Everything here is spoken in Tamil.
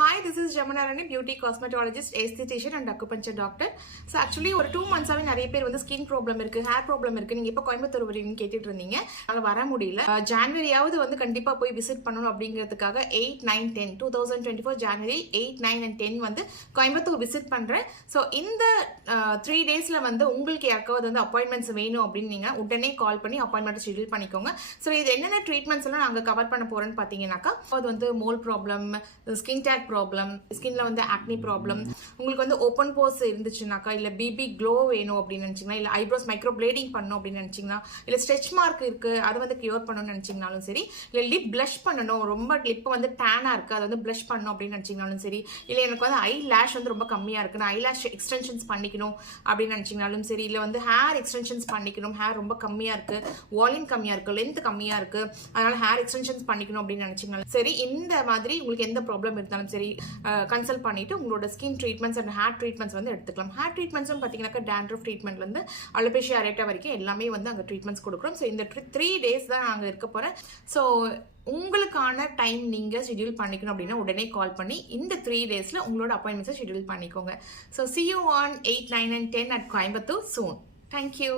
Hi, this is Jamuna Rani, beauty cosmetologist, esthetician and acupuncture doctor. So actually ஒரு 2 months நிறைய பேர் வந்து ஸ்கின் ப்ராப்ளம் இருக்கு, ஹேர் ப்ராப்ளம் இருக்கு. நீங்க இப்ப கோயம்புத்தூர் வரீங்கன்னு கேட்டுட்டு இருந்தீங்க. அதனால வர முடியல. ஜனவரியாவது வந்து கண்டிப்பா போய் விசிட் பண்ணணும் அப்படிங்கிறதுக்காக 8, 9, 10 2024 ஜனவரி 8, 9 and 10 வந்து கோயம்புத்தூர் விசிட் பண்றேன். ஸோ இந்த 3 டேஸ்ல வந்து உங்களுக்கு யாருக்காவது வந்து அப்பாயின்மெண்ட்ஸ் வேணும் அப்படின்னு நீங்க உடனே கால் பண்ணி அப்பாயின்மெண்ட் ஷெட்யூல் பண்ணிக்கோங்க. ஸோ இது என்னென்ன ட்ரீட்மெண்ட்ஸ் எல்லாம் நாங்கள் கவர் பண்ண போறோம்னு பார்த்தீங்கன்னாக்கா அது வந்து mole problem, skin take problem, ஸ்கின்ல வந்து ஆக்னி ப்ராப்ளம், உங்களுக்கு வந்து ஓப்பன் போர்ஸ் இருந்துச்சுனாக்கா, இல்ல பிபி க்ளோ வேணும் அப்படின்னு நினைச்சீங்கன்னா, இல்ல ஐப்ரோஸ் மைக்ரோ பிளேடிங் பண்ணணும் அப்படின்னு நினைச்சீங்கன்னா, இல்ல ஸ்ட்ரெச் மார்க் இருக்கு அதை வந்து கியூர் பண்ணணும்னு நினைச்சீங்கனாலும் சரி, இல்ல லிப் பிளஷ் பண்ணணும், ரொம்ப லிப் வந்து டேனா இருக்கு அதை வந்து பிளஷ் பண்ணணும் அப்படின்னு நினைச்சீங்கனாலும் சரி, இல்ல எனக்கு வந்து ஐ லேஷ் வந்து ரொம்ப கம்மியா இருக்கு, நான் ஐ லேஷ் எக்ஸ்டென்ஷன்ஸ் பண்ணிக்கணும் அப்படின்னு நினைச்சீங்கனாலும் சரி, இல்ல வந்து ஹேர் எக்ஸ்டென்ஷன்ஸ் பண்ணிக்கணும், ஹேர் ரொம்ப கம்மியா இருக்கு, வால்யூம் கம்மியா இருக்கு, லென்த் கம்மியா இருக்கு, அதனால ஹேர் எக்ஸ்டென்ஷன்ஸ் பண்ணிக்கணும் அப்படின்னு நினைச்சீங்கனாலும் சரி, இந்த மாதிரி உங்களுக்கு எந்த ப்ராப்ளம் இருந்தாலும் சரி கன்சல்ட் பண்ணிட்டு உங்களோட skin treatments and hair treatments வந்து எடுத்துக்கலாம். ஹேர் ட்ரீட்மெண்ட்ஸ் பார்த்தீங்கன்னா டேண்ட்ரஃப் ட்ரீட்மெண்ட்ல இருந்து அலோபேஷியா அரேட்டா வரைக்கும் எல்லாமே வந்து அங்கே ட்ரீட்மெண்ட்ஸ் கொடுக்குறோம். ஸோ இந்த 3 days தான் அங்கே இருக்க போறேன். ஸோ உங்களுக்கான டைம் நீங்க ஷெட்யூல் பண்ணிக்கணும் அப்படின்னா உடனே கால் பண்ணி இந்த 3 daysல உங்களோட அப்பாயின்மெண்ட்ஸை ஷெட்யூல் பண்ணிக்கோங்க. So see you on 8, 9 and 10 at Coimbatore soon. Thank you.